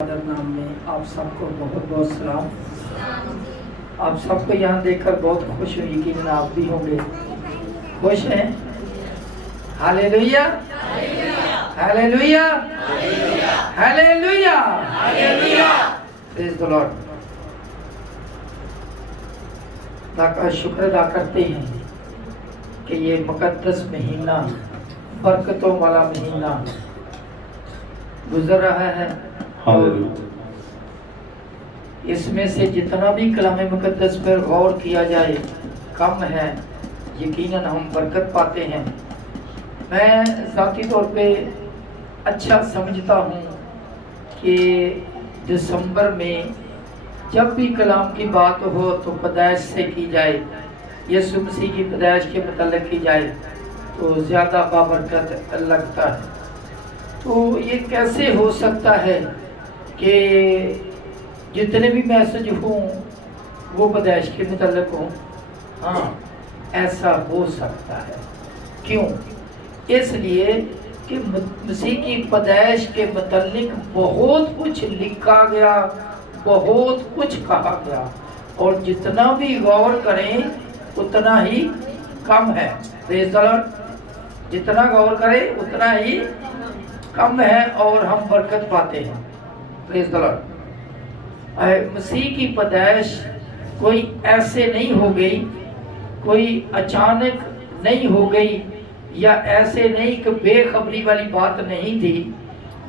नाम में आप सबको बहुत बहुत सलाम। आप सबको यहाँ देखकर बहुत खुश हुई, यकीनन आप भी होंगे खुश हैं। Hallelujah hallelujah hallelujah praise the Lord. खुदा का शुक्र अदा करते हैं कि ये मुकद्दस महीना, बरकतों वाला महीना गुजर रहा है। इसमें से जितना भी कलाम मुकद्दस पर गौर किया जाए कम है, यकीनन हम बरकत पाते हैं। मैं ज़ाती तौर पे अच्छा समझता हूँ कि दिसंबर में जब भी कलाम की बात हो तो पैदाइश से की जाए, यीशु मसीह की पैदाइश के मतलब की जाए तो ज़्यादा बाबरकत लगता है। तो ये कैसे हो सकता है कि जितने भी मैसेज हों वो पैदाइश के मतलब हों? हाँ, ऐसा हो सकता है। क्यों? इसलिए कि मसीह की पैदाइश के मतलब बहुत कुछ लिखा गया, बहुत कुछ कहा गया, और जितना भी गौर करें उतना ही कम है। Praise the Lord. जितना गौर करें उतना ही कम है और हम बरकत पाते हैं। Praise the Lord. मसीह की पैदाइश कोई ऐसे नहीं हो गई, कोई अचानक नहीं हो गई, या ऐसे नहीं कि बेखबरी वाली बात नहीं थी,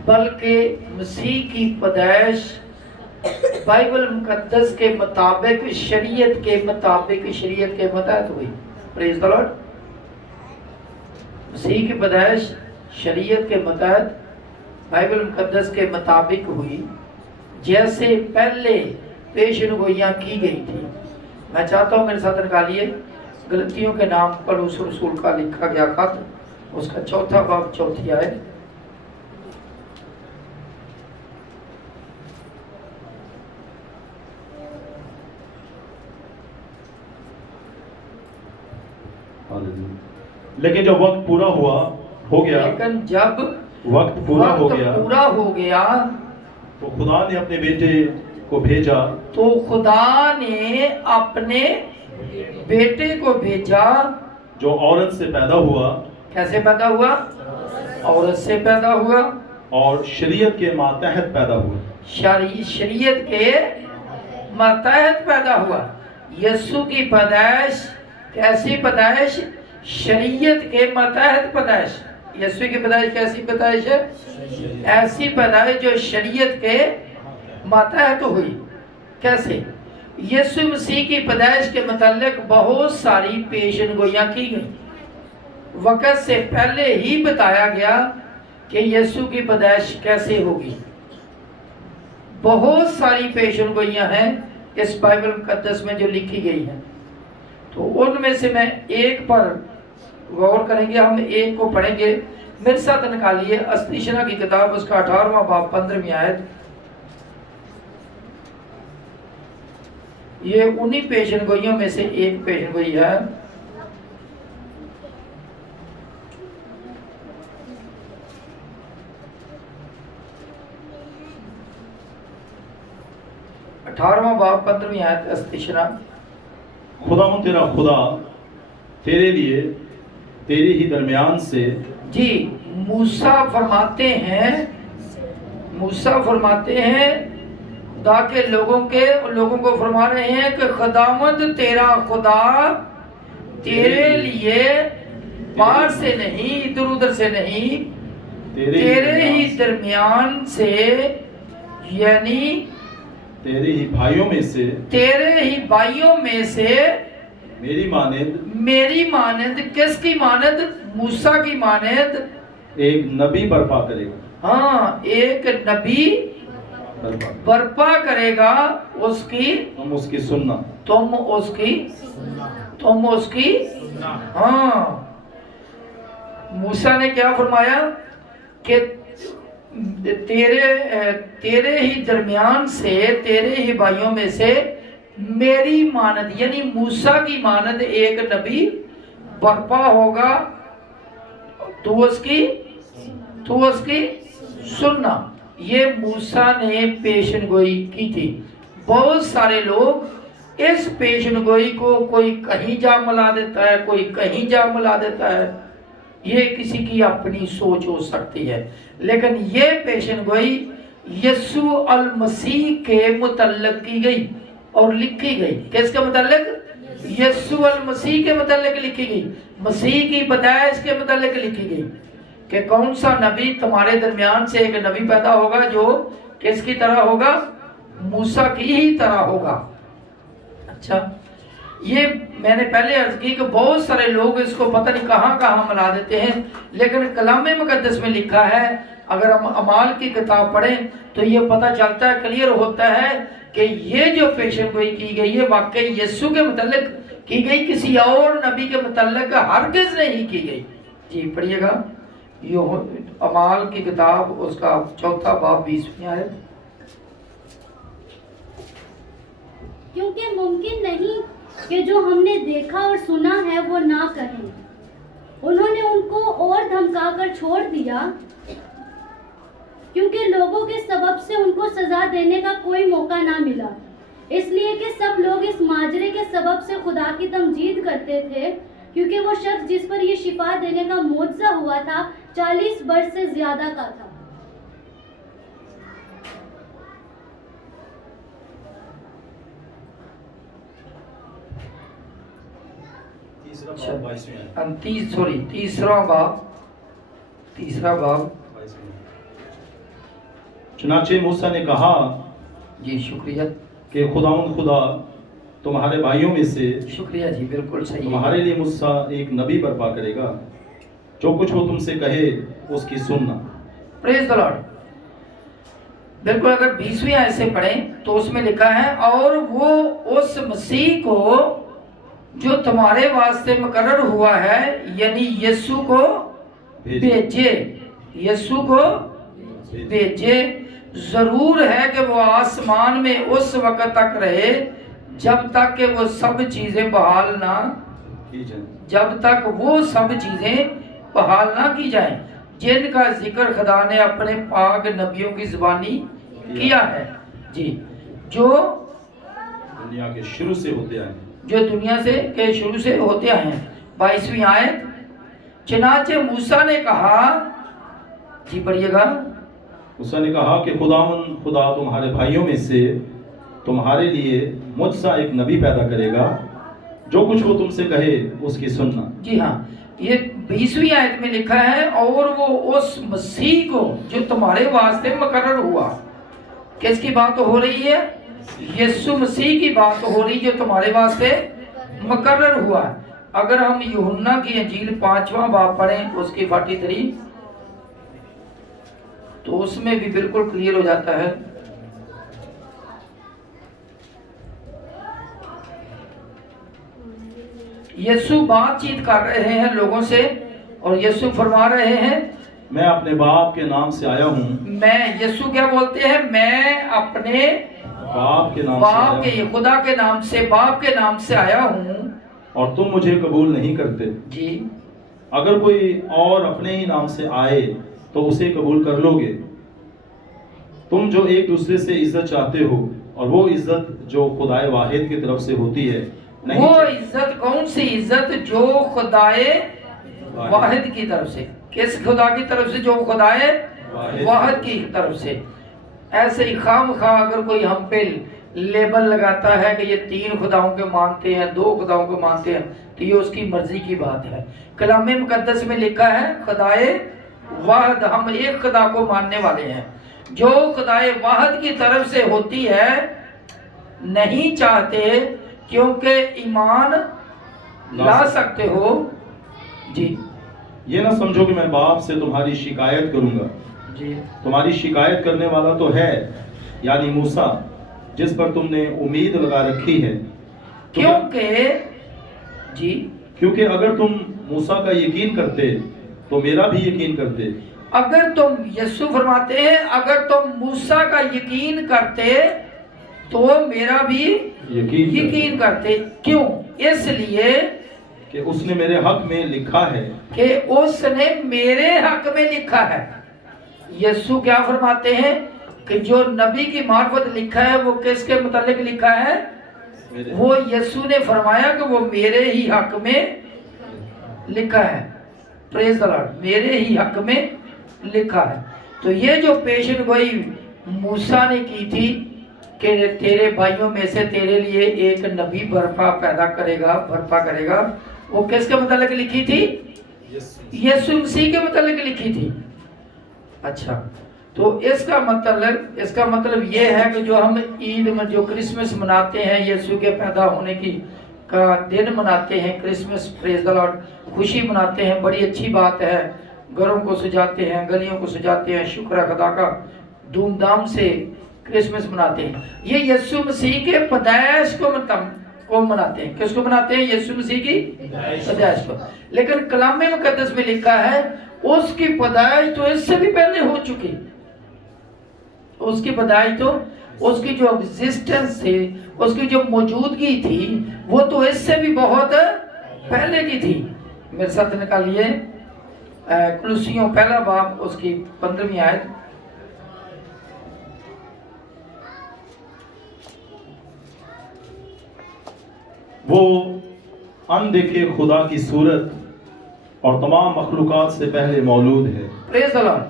बल्कि मसीह की पैदाइश बाइबल मुकद्दस के मुताबिक, शरीयत के मुताबिक, शरीयत के मुताबिक हुई। Praise the Lord. मसीह की पैदाइश शरीयत के मुताबिक, बाइबल मुकद्दस के मुताबिक हुई, जैसे पहले पेशगोइयाँ की गई थी। मैं चाहता हूँ मेरे साथ निकालिए गलतियों के नाम पर उस रसूल का लिखा गया खत, उसका 4 बाब 4 आयत। लेकिन जब वक्त पूरा हो गया, लेकिन जब वक्त पूरा हो गया तो खुदा ने अपने बेटे को भेजा, तो खुदा ने अपने बेटे को भेजा, जो औरत से पैदा हुआ। कैसे पैदा हुआ? औरत से पैदा हुआ, और शरीयत के मातहत पैदा हुआ। शरीयत के मातहत पैदा हुआ। यीशु की पैदाइश कैसी पैदाइश? शरीयत के मातहत पैदाइश। यीशु की पैदाइश कैसी पैदाइश है? ऐसी पैदाइश जो शरीयत के मातहत हुई। कैसे? यीशु मसीह की पैदाइश के मुतालिक बहुत सारी पेशनगोइयाँ की गई। वक़्त से पहले ही बताया गया कि यीशु की पैदाइश कैसे होगी। बहुत सारी पेशनगोइयाँ हैं इस बाइबल मुकद्दस में जो लिखी गई हैं। तो उनमें से मैं एक पर गौर करेंगे, हम एक को पढ़ेंगे। मेरे साथ निकालिए अस्तिशना की किताब, उसका 18वां बाब 15वीं आयत। ये उन्हीं पेशनगोइयों में से एक पेशनगोई है। अठारहवां बाब 15वीं आयत अस्तिशना। खुदावंद तेरा खुदा तेरे लिए तेरे ही दरमियान से। जी, मूसा फरमाते हैं खुदा के लोगों को फरमा रहे हैं कि खुदावंद तेरा खुदा तेरे लिए बाहर से नहीं, इधर उधर से नहीं, तेरे ही दरमियान से, यानी तेरे ही भाइयों में से मेरी मानद। किसकी मानद? मूसा की मानद एक नबी बर्पा करेगा। हाँ, एक नबी बर्पा करेगा। तुम उसकी हाँ। मूसा ने क्या फरमाया कि तेरे ही दरमियान से, तेरे ही भाइयों में से मेरी मानद, यानी मूसा की मानद एक नबी बर्पा होगा, तू उसकी सुनना। یہ موسیٰ نے پیشن گوئی کی تھی. بہت سارے لوگ اس پیشن گوئی کو کوئی کہیں جا ملا دیتا ہے، کوئی کہیں جا ملا دیتا ہے. یہ کسی کی اپنی سوچ ہو سکتی ہے، لیکن یہ پیشن گوئی یسوع المسیح کے متعلق کی گئی اور لکھی گئی. کس کے متعلق؟ یسوع المسیح کے متعلق لکھی گئی. مسیح کی پیدائش کے متعلق لکھی گئی کہ کون سا نبی تمہارے درمیان سے ایک نبی پیدا ہوگا جو کس کی طرح ہوگا؟ موسیٰ کی ہی طرح ہوگا. اچھا، یہ میں نے پہلے عرض کی کہ بہت سارے لوگ اس کو پتہ نہیں کہاں کہاں ملا دیتے ہیں، لیکن کلام مقدس میں لکھا ہے. اگر ہم اعمال کی کتاب پڑھیں تو یہ پتہ چلتا ہے، کلیئر ہوتا ہے کہ یہ جو پیشن گوئی کی گئی ہے واقعی یسوع کے متعلق کی گئی، کسی اور نبی کے متعلق ہرگز نہیں کی گئی. جی پڑھیے گا اعمال کی کتاب، اس کا 4 باب 20 آیت. کیونکہ ممکن نہیں کہ جو ہم نے دیکھا اور سنا ہے وہ نہ کہیں. انہوں نے ان کو اور دھمکا کر چھوڑ دیا کیونکہ لوگوں کے سبب سے ان کو سزا دینے کا کوئی موقع نہ ملا، اس لیے کہ سب لوگ اس ماجرے کے سبب سے خدا کی تمجید کرتے تھے، کیونکہ وہ شخص جس پر یہ شفا دینے کا معجزہ ہوا تھا 40 برس سے زیادہ کا تھا. تیسرا باب. چنانچہ موسیٰ نے کہا، جی شکریہ، کہ خدا تمہارے بھائیوں میں سے شکریہ جی بالکل صحیح، تمہارے لیے مجھ سا ایک نبی برپا کرے گا، جو کچھ وہ تم سے کہے اس کی سننا. پریز دی لارڈ. بالکل اگر 20ویں آیت سے پڑھیں تو اس میں لکھا ہے، اور وہ اس مسیح کو جو تمہارے واسطے مقرر ہوا ہے، یعنی یسوع کو بھیجے. یسوع کو بھیجے. ضرور ہے کہ وہ آسمان میں اس وقت تک رہے جب تک کہ وہ سب چیزیں بحال نہ کی جائیں جن کا ذکر خدا نے اپنے پاک نبیوں کی زبانی کیا ہے. جی جو دنیا کے شروع سے ہوتے آئے کے شروع سے ہوتے آئے ہیں. 22ویں آیت. چنانچہ موسیٰ نے کہا، جی پڑھیے گا. موسیٰ نے کہا کہ خدا تمہارے بھائیوں میں سے تمہارے لیے مجھ سا ایک نبی پیدا کرے گا، جو کچھ وہ تم سے کہے اس کی سننا. جی ہاں، یہ 20ویں آیت میں لکھا ہے، اور وہ اس مسیح کو جو تمہارے واسطے مقرر ہوا. کس کی بات ہو رہی ہے؟ یسوع مسیح کی بات ہو رہی جو تمہارے واسطے مقرر ہوا. اگر ہم یوحنا کی انجیل 5واں باب پڑھیں اس کی 43 تو اس میں بھی بالکل کلیئر ہو جاتا ہے. یسوع بات چیت کر رہے ہیں لوگوں سے اور یسوع فرما رہے ہیں، میں اپنے باپ کے نام سے آیا ہوں. یسوع کیا بولتے ہیں؟ میں اپنے باپ کے خدا کے نام سے، باپ کے نام سے آیا ہوں، اور تم مجھے قبول نہیں کرتے. جی اگر کوئی اور اپنے ہی نام سے آئے تو اسے قبول کر لو گے. تم جو ایک دوسرے سے عزت چاہتے ہو، اور وہ عزت جو خدائے واحد کی طرف سے ہوتی ہے، وہ عزت کون سی عزت؟ جو خدائے واحد کی طرف سے. کس خدا کی طرف سے؟ جو خدائے واحد کی طرف سے. ایسے ہی خام خواہ اگر کوئی ہم پہ لیبل لگاتا ہے کہ یہ 3 خداؤں کے مانتے ہیں، 2 خداؤں کو مانتے ہیں، تو یہ اس کی مرضی کی بات ہے. کلام مقدس میں لکھا ہے خدائے واحد، ہم ایک خدا کو ماننے والے ہیں. جو خدائے واحد کی طرف سے ہوتی ہے نہیں چاہتے کیونکہ ایمان لا سکتے ہو. جی یہ نہ سمجھو کہ میں باپ سے تمہاری شکایت کروں گا. جی تمہاری شکایت کرنے والا تو ہے، یعنی موسیٰ، جس پر تم نے امید لگا رکھی ہے. کیونکہ اگر تم موسیٰ کا یقین کرتے تو میرا بھی یقین کرتے. اگر تم، یسوع فرماتے ہیں، اگر تم موسیٰ کا یقین کرتے تو میرا بھی یقین کرتے. کیوں؟ اس لیے کہ اس نے میرے حق میں لکھا ہے. کہ اس نے میرے حق میں لکھا ہے. यीशु क्या फरमाते हैं कि जो नबी की मार्फत लिखा है वो किसके मुतालिक लिखा है? वो यीशु ने फरमाया कि वो मेरे ही हक में लिखा है। प्रेज द लॉर्ड, मेरे ही हक में लिखा है। तो ये जो पेशन गोई मूसा ने की थी कि तेरे भाइयों में से तेरे लिए एक नबी बर्पा करेगा, वो किसके मुतालिक लिखी थी? यीशु मसीह के मुतालिक लिखी थी। अच्छा, तो इसका मतलब ये है कि जो हम ईद में जो क्रिसमस मनाते हैं, यीशु के पैदा होने की का दिन मनाते हैं, क्रिसमस, प्रेज द लॉर्ड, खुशी मनाते हैं, बड़ी अच्छी बात है। घरों को सजाते हैं, गलियों को सजाते हैं, शुक्र खुदा का धूमधाम से क्रिसमस मनाते हैं। ये यीशु मसीह के पैदाइश को मनाते हैं। किसको मनाते हैं? यीशु मसीह की पैदाइश को। लेकिन कलाम मुकद्दस में लिखा है उसकी पैदाइश तो इससे भी पहले हो चुकी। उसकी पैदाइश तो, उसकी जो एग्जिस्टेंस थी, उसकी जो मौजूदगी थी, वो तो इससे भी बहुत पहले की थी। मेरे साथ निकालिए कुलुसियों पहला बाब उसकी 15वीं आयत। वो अनदेखे खुदा की सूरत और तमाम मखलूकात से पहले मौजूद है। Praise the Lord.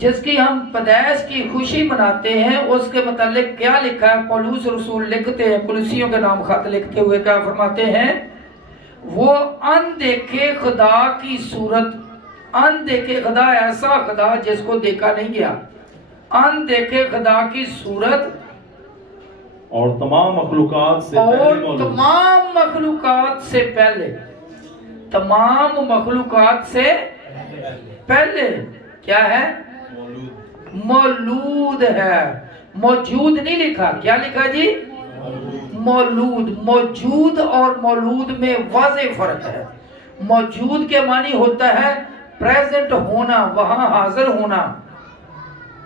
जिसकी हम पैदाइश की खुशी मनाते हैं, उसके मतलब क्या लिखा है? पौलुस रसूल लिखते हैं, कुलुसियों के नाम खत लिखते हुए क्या फरमाते हैं? वो अनदेखे खुदा की सूरत, अनदेखे खुदा, ऐसा खुदा जिसको देखा नहीं गया, अनदेखे खुदा की सूरत और तमाम मखलूकात से पहले मौजूद, तमाम मखलूकात से पहले, तमाम मखलूकात से पहले क्या है? मौजूद है। मौजूद नहीं लिखा, क्या लिखा जी? मौजूद। मौजूद और मौजूद में वाज़ेह फर्क है। मौजूद के मानी होता है प्रेजेंट होना, वहां हाजिर होना,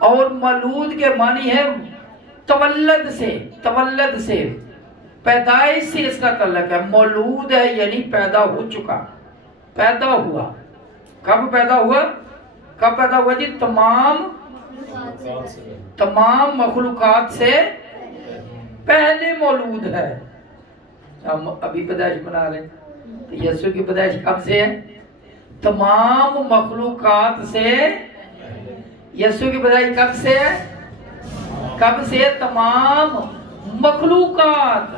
और मौजूद के मानी है तवल्लद से, पैदाइश से इसका ताल्लुक है। मौलूद है यानी पैदा हो चुका, पैदा हुआ। कब पैदा हुआ? कब पैदा हुआ जी? तमाम मखलूकात से पहले मौलूद है। हम अभी पैदाइश बना रहे हैं, तो यीशु की पैदाइश कब से है? तमाम मखलूकात से। यीशु की पैदाइश कब से है? कब से? तमाम मखलूकात,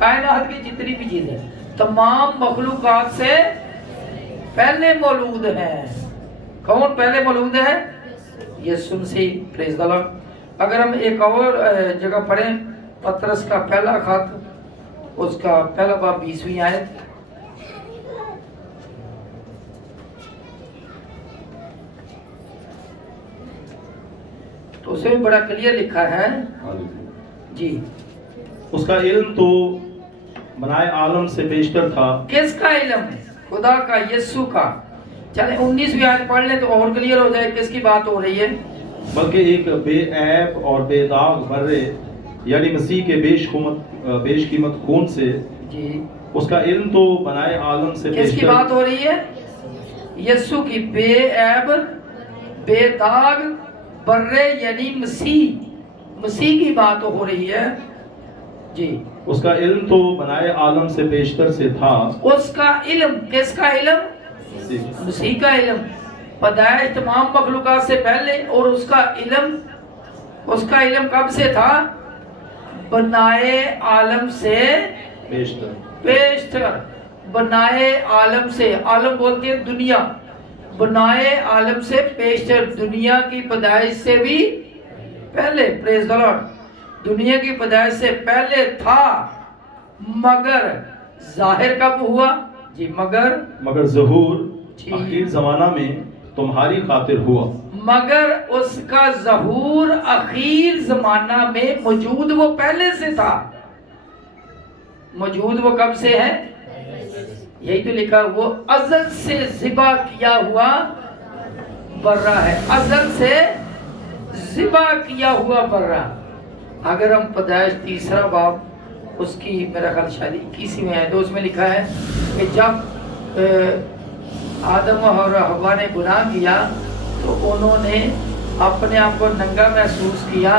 कायनात की जितनी भी चीजें तमाम मखलूकात से पहले मौजूद है। कौन पहले मौजूद है? यीशु मसीह। Praise the Lord. अगर हम एक और जगह पढ़ें, पतरस का पहला खत, उसका पहला बाब 20वीं आयत। तो उसमें बड़ा क्लियर लिखा है जी। उसका इल्म तो बनाए आलम से बेशतर था। किसका इल्म? खुदा का, यीशु का। चले 19वीं आयत पढ़ लें तो और क्लियर हो जाए किसकी बात हो रही है। बल्कि एक बेऐब और बेदाग बर्रे यानी मसीह के बेशकीमत खून से जी। उसका इल्म तो बनाए आलम से किसकी बात हो रही है? यीशु की। बेऐब बेदाग बर्रे यानी मसीह की बात हो रही है जी। उसका इल्म तो बनाए आलम से बेशतर से था। उसका इल्म, किसका इल्म? मसीह का इल्म। पैदाइश तमाम मखलूकात से पहले, और उसका इल्म कब से था? बनाए आलम से बेशतर। बनाए आलम से, आलम बोलते हैं दुनिया, बनाए आलम से बेशतर, दुनिया की पैदाइश से भी पहले। Praise the Lord. दुनिया की पैदाइश से पहले था, मगर जाहिर कब हुआ जी? मगर ज़हूर आखिर ज़माना में तुम्हारी खातिर हुआ। मगर उसका ज़हूर आखिर ज़माना में मौजूद, वो पहले से था। मौजूद वो कब से है? यही तो लिखा, वो अज़ल से ज़िबा किया हुआ बर्रा है। अज़ल से ज़िबा किया हुआ बर्रा। अगर हम पैदाइश तीसरा बाब, उसकी मेरा ख्याल शायद 21वीं है, तो उसमें लिखा है कि जब आदम और हव्वा ने गुनाह किया तो उन्होंने अपने आप को नंगा महसूस किया।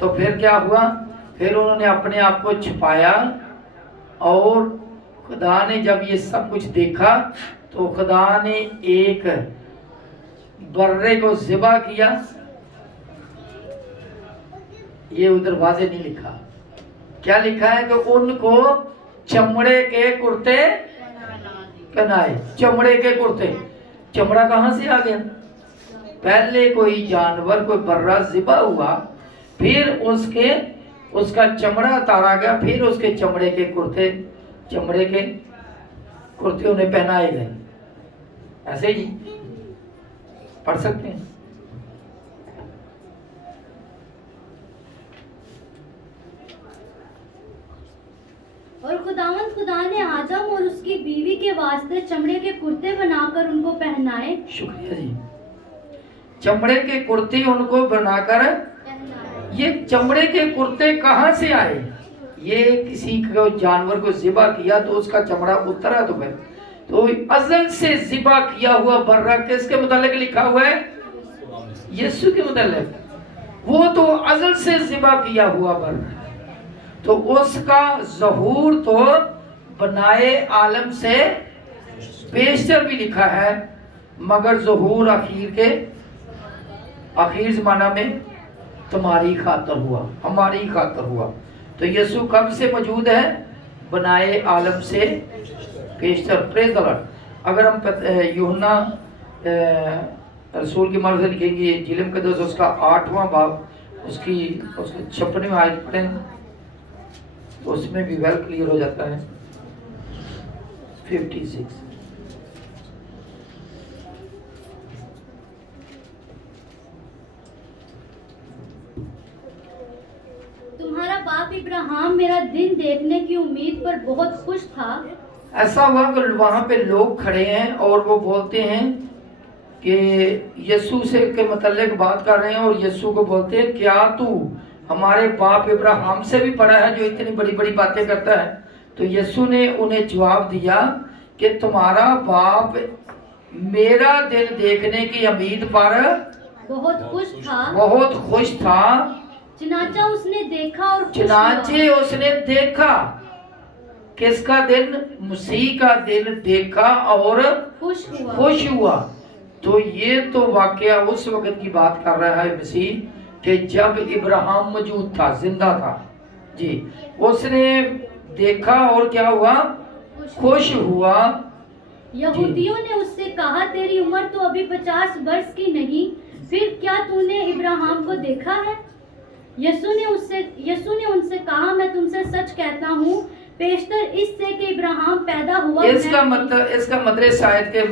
तो फिर क्या हुआ, फिर उन्होंने अपने आप को छुपाया, और खुदा ने जब ये सब कुछ देखा तो खुदा ने एक बर्रे को ज़िबा किया। ये उधर वाज़े नहीं लिखा, क्या लिखा है कि उनको चमड़े के कुर्ते पहनाए। चमड़े के कुर्ते, चमड़ा कहाँ से आ गया? पहले कोई जानवर, कोई बर्रा ज़िबा हुआ, फिर उसका चमड़ा उतारा गया, फिर उसके चमड़े के कुर्ते उन्हें पहनाए गए। ऐसे ही पढ़ सकते हैं। और खुदा ने आदम और उसकी बीवी के वास्ते चमड़े के कुर्ते बनाकर उनको पहनाए। शुक्रिया जी। चमड़े के कुर्ते उनको बनाकर, ये चमड़े के कुर्ते कहाँ से आए? ये किसी को जानवर को ज़िबा किया तो उसका चमड़ा उतरा। तो अज़ल से ज़िबा किया हुआ बर्रा किसके मुतालिक लिखा हुआ है? यीशु के मुतालिक। वो तो अज़ल से ज़िबा किया हुआ बर्रा, तो उसका ज़हूर तो बनाए आलम से पेशतर भी लिखा है, मगर ज़हूर आखिर ज़माना में तुम्हारी खातर हुआ, हमारी खातर हुआ। तो यीशु कब से मौजूद है? बनाए आलम से पेशतर। Praise the Lord. अगर हम यूहन्ना रसूल की मर्ज़ से लिखेंगे जिल मुक़द्दस उसका 8वां बाब, उसकी 56वें आयत पढ़ें तो उसमें भी वेल क्लियर हो जाता है। 56। तुम्हारा बाप इब्राहिम मेरा दिन देखने की उम्मीद पर बहुत खुश था। ऐसा हुआ कि वहाँ पे लोग खड़े हैं और वो बोलते हैं कि यीशु से के मतलब बात कर रहे हैं, और यीशु को बोलते हैं क्या तू हमारे बाप इब्राहिम से भी बड़ा है जो इतनी बड़ी बड़ी बातें करता है? तो यीशु ने उन्हें जवाब दिया कि तुम्हारा बाप मेरा दिन देखने की उम्मीद पर बहुत खुश था। चनाचा उसने देखा और चनाचे उसने देखा। किसका दिन? मसीह का दिन देखा और खुश हुआ। तो ये तो वाकया उस वक्त की बात कर रहा है मसीह, कि जब इब्राहिम मौजूद था, जिंदा था जी। उसने देखा और क्या हुआ? खुश हुआ। यहूदियों ने उससे कहा तेरी उम्र तो अभी 50 वर्ष की नहीं, फिर क्या तूने इब्राहिम को देखा है? यीशु ने उनसे कहा मैं तुमसे सच कहता हूँ, पेशतर इससे कि इब्राहिम पैदा हुआ। इसका मतलब शायद के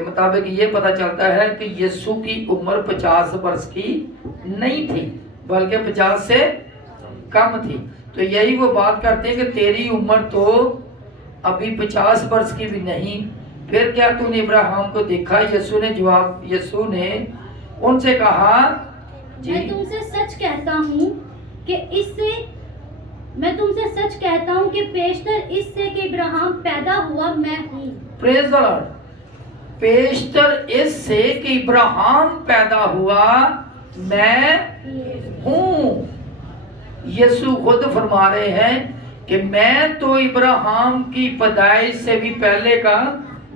मुताबिक ये पता चलता है कि यीशु की उम्र 50 वर्ष की नहीं थी, बल्कि 50 से कम थी। तो यही वो बात करते हैं कि तेरी उम्र तो अभी 50 वर्ष की भी नहीं, फिर क्या तूने इब्राहिम को देखा? यीशु ने उनसे कहा मैं तुमसे सच कहता हूँ कि पेशतर इससे कि इब्राहिम पैदा हुआ मैं हूँ। Praise the Lord. पेशतर इससे कि इब्राहिम पैदा हुआ मैं हूँ। यीशु खुद फरमा रहे हैं कि मैं तो इब्राहिम की पैदाइश से भी पहले का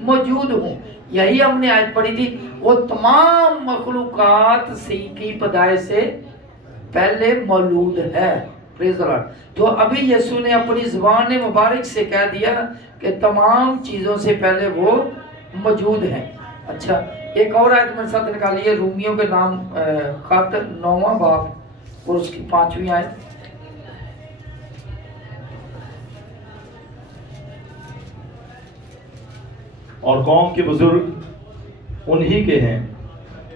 मौजूद हूँ। यही हमने आज पढ़ी थी, वो तमाम मखलूकात की पैदाइश से पहले मौजूद है। Praise the Lord. तो अभी यीशु ने अपनी ज़ुबान मुबारक से कह दिया कि तमाम चीज़ों से पहले वो मौजूद हैं। अच्छा, एक और आयत मेरे साथ निकालिए, रोमियो के नाम खत 9वां बाब और उसकी 5वीं आयत। और कौम के बुजुर्ग उन्हीं के हैं,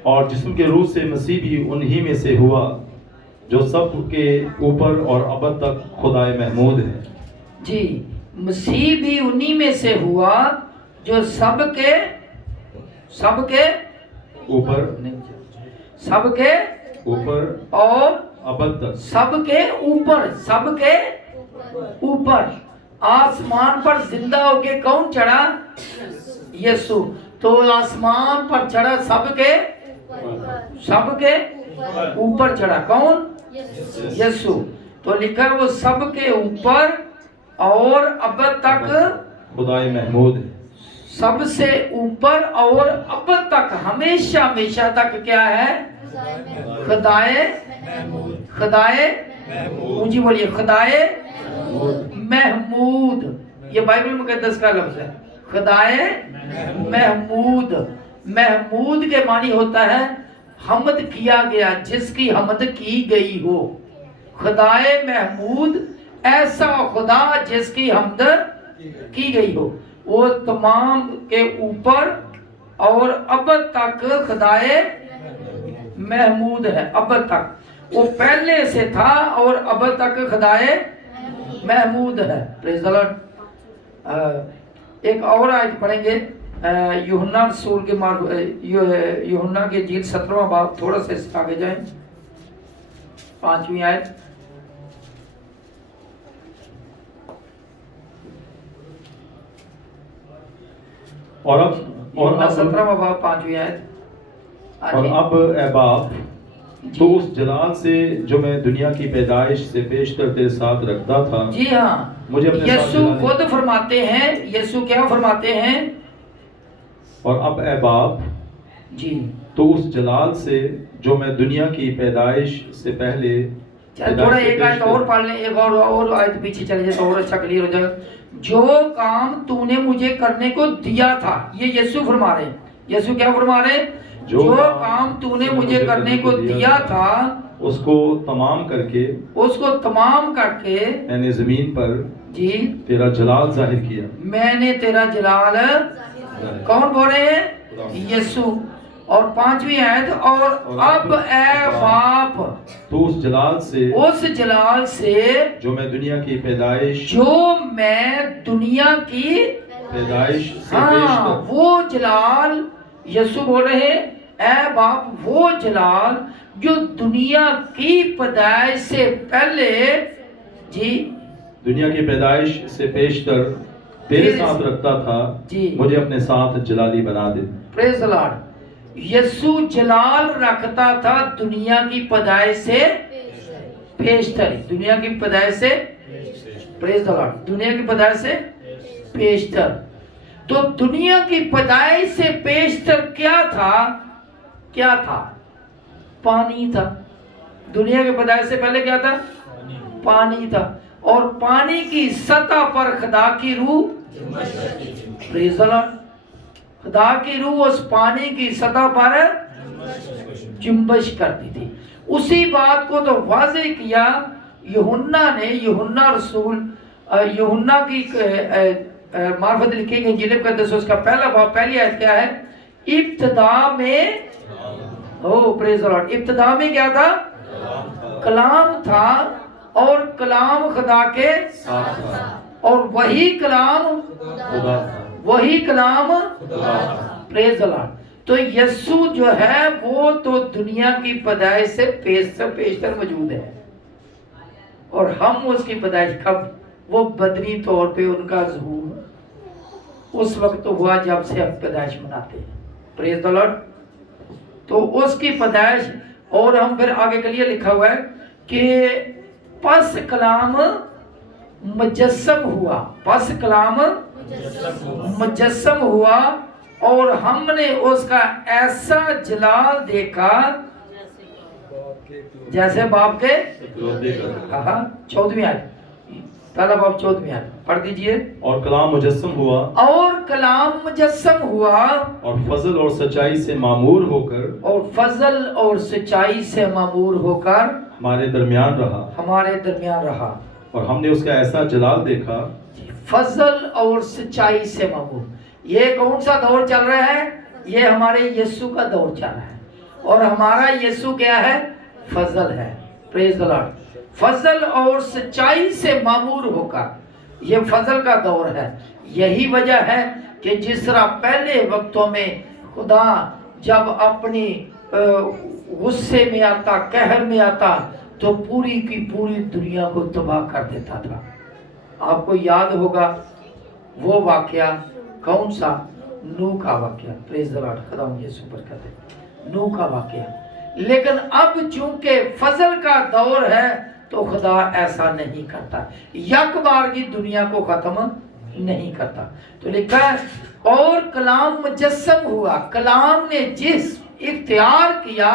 और जिस्म के रूह से मसीह भी उन्हीं में से हुआ, जो सब के ऊपर और अब तक खुदाए महमूद है। जी, मसीह भी उन्हीं में से हुआ जो सबके ऊपर और अब तक सबके ऊपर आसमान पर जिंदा होके कौन चढ़ा? यीशु। तो आसमान पर चढ़ा सबके सबके ऊपर चढ़ा। कौन? यीशु। तो लिखा है वो सबके ऊपर और अब तक खुदाए महमूद है। सबसे ऊपर और अब तक हमेशा हमेशा तक क्या है? खुदाए ऊंची बोलिए, खुदाए महमूद। ये बाइबल मुकद्दस का लफ्ज है, खुदाए महमूद। महमूद के मानी होता है हमद किया गया, जिसकी हमद की गई हो। खुदाए महमूद, ऐसा खुदा जिसकी हमद की गई हो, वो तमाम के ऊपर और अब तक खुदाए महमूद है। अब तक वो पहले से था और अब तक खुदाए महमूद है। Praise the Lord. एक और आयत पढ़ेंगे, यूहन्ना रसूल के यूहन्ना के इंजील 17वां बाब, थोड़ा सा इससे आगे जाएं, 5वीं आयत। और अब 17वां बाब 5वीं आयत। और अब ऐ बाप, तो उस जलाल से जो मैं दुनिया की पैदाइश से पेशतर तेरे साथ रखता था। जी हाँ, मुझे अपने साथ यीशु जलाने- खुद फरमाते हैं, यीशु क्या फरमाते हैं? और अब ऐ बाप, जी तो उस जलाल से जो मैं दुनिया की पैदाइश से पहले थोड़ा एक आयत और पढ़ लें, एक और आयत पीछे चले जाए तो और अच्छा क्लियर हो जाए। जो काम तूने मुझे करने को दिया था, ये यीशु फरमा रहे हैं। यीशु क्या फरमा रहे हैं? जो काम तूने मुझे करने को दिया था, उसको तमाम करके मैंने जमीन पर जी तेरा जलाल जाहिर किया। मैंने तेरा जलाल, कौन बोल रहे हैं? यीशु। और 5वीं आयत, और अब ऐ बाप, तो उस जलाल से जो मैं दुनिया की पैदाइश से हाँ, वो जलाल, यीशु बोल रहे हैं, ऐ बाप, वो जलाल जो दुनिया की पैदाइश से पहले, जी दुनिया की पैदाइश से पेशतर तेरे साथ रखता था, जी मुझे अपने साथ जलाली बना दे। Praise the Lord. यीशु जलाल रखता था दुनिया की पैदाइश से पेशतर, दुनिया की पैदाइश से, प्रेज़ द लॉर्ड, दुनिया की पैदाइश से पेशतर। तो दुनिया की पैदाइश से पेशतर क्या था? क्या था? पानी था। दुनिया की पैदाइश से पहले क्या था? पानी था। और पानी की सतह पर खुदा की रूह, प्रेज़ द लॉर्ड, खुदा की रूह उस पानी की सतह पर जुम्बश करती थी। उसी बात को तो वाज़ेह किया यूहन्ना ने, यूहन्ना रसूल, यूहन्ना की मार्फत लिखी गई इंजील मुकद्दस, उसका पहला बाब, पहली आयत क्या है? इब्तिदा में, ओ प्रेज़ द लॉर्ड, इब्तिदा में क्या था? कलाम था, और कलाम खुदा के साथ था, और वही कलाम खुदा था। Praise the Lord. तो यीशु जो है वो तो दुनिया की पैदाइश से पेशतर मौजूद है, और हम उसकी पैदाइश कब? वो बदनी तौर पे उनका ज़हूर उस वक्त तो हुआ जब से हम पैदाइश मनाते हैं। Praise the Lord. तो उसकी पैदाइश, और हम फिर आगे के लिए लिखा हुआ है कि पस कलाम मुजस्सम हुआ, पस कलाम मुजस्सम हुआ, और हमने उसका ऐसा जलाल देखा जैसे बाप के, हाँ 14वीं आयत, पहला बाब 14वीं आयत पढ़ दीजिए। और कलाम मुजस्सम हुआ, और कलाम मुजस्सम हुआ, और फजल और सच्चाई से मामूर होकर, और फजल और सच्चाई से मामूर होकर हमारे दरमियान रहा। और हमने उसका ऐसा जलाल देखा, फजल और सच्चाई से मामूर। ये कौन सा दौर चल रहा है? ये हमारे यीशु का दौर चल रहा है, और हमारा यीशु क्या है? फजल है। Praise the Lord. फजल और सच्चाई से मामूर होकर, ये फजल का दौर है। यही वजह है कि जिस तरह पहले वक्तों में खुदा जब अपनी गुस्से में आता, कहर में आता, तो पूरी की पूरी दुनिया को तबाह कर देता था। आपको याद होगा वो वाकया, कौन सा? नूह का वाकया। Praise the Lord. खुदा यीशु बरकत है। नूह का वाकया। لیکن اب چونکہ فضل کا دور ہے تو خدا ایسا نہیں کرتا، یک بار کی دنیا کو ختم نہیں کرتا۔ تو لکھا ہے اور کلام مجسم ہوا، کلام نے جس اختیار کیا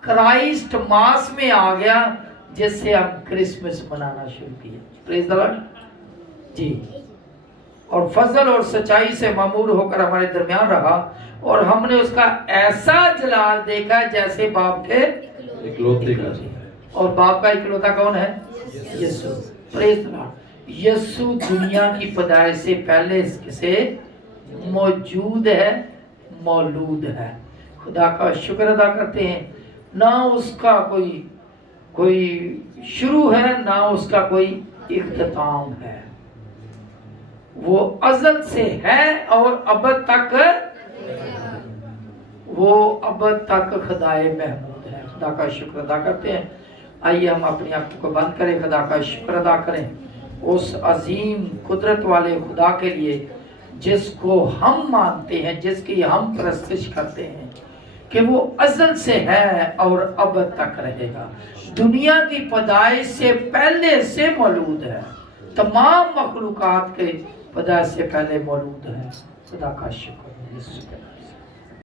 کرائسٹ ماس میں آ گیا، جس سے ہم کرسمس منانا شروع کیا۔ پریز دی لارڈ جی، اور فضل اور سچائی سے معمور ہو کر ہمارے درمیان رہا، اور ہم نے اس کا ایسا جلال دیکھا جیسے باپ کے اکلوتے کا، اور باپ کا اکلوتا کون ہے؟ یسوع۔ پریز دی لارڈ۔ یسوع دنیا کی پیدائش سے پہلے سے موجود ہے، مولود ہے۔ خدا کا شکر ادا کرتے ہیں، نہ اس کا کوئی شروع ہے، نہ اس کا کوئی اختتام ہے، وہ ازل سے ہے اور ابد تک، وہ ابد تک خدائے محمود ہے۔ خدا کا شکر ادا کرتے ہیں۔ آئیے ہم اپنی آنکھوں کو بند کریں، خدا کا شکر ادا کریں اس عظیم قدرت والے خدا کے لیے جس کو ہم مانتے ہیں، جس کی ہم پرستش کرتے ہیں کہ وہ ازل سے ہے اور ابد تک رہے گا، دنیا کی پیدائش سے پہلے سے مولود ہے، تمام مخلوقات کے پیدائش سے پہلے مولود ہے۔ خدا کا شکر۔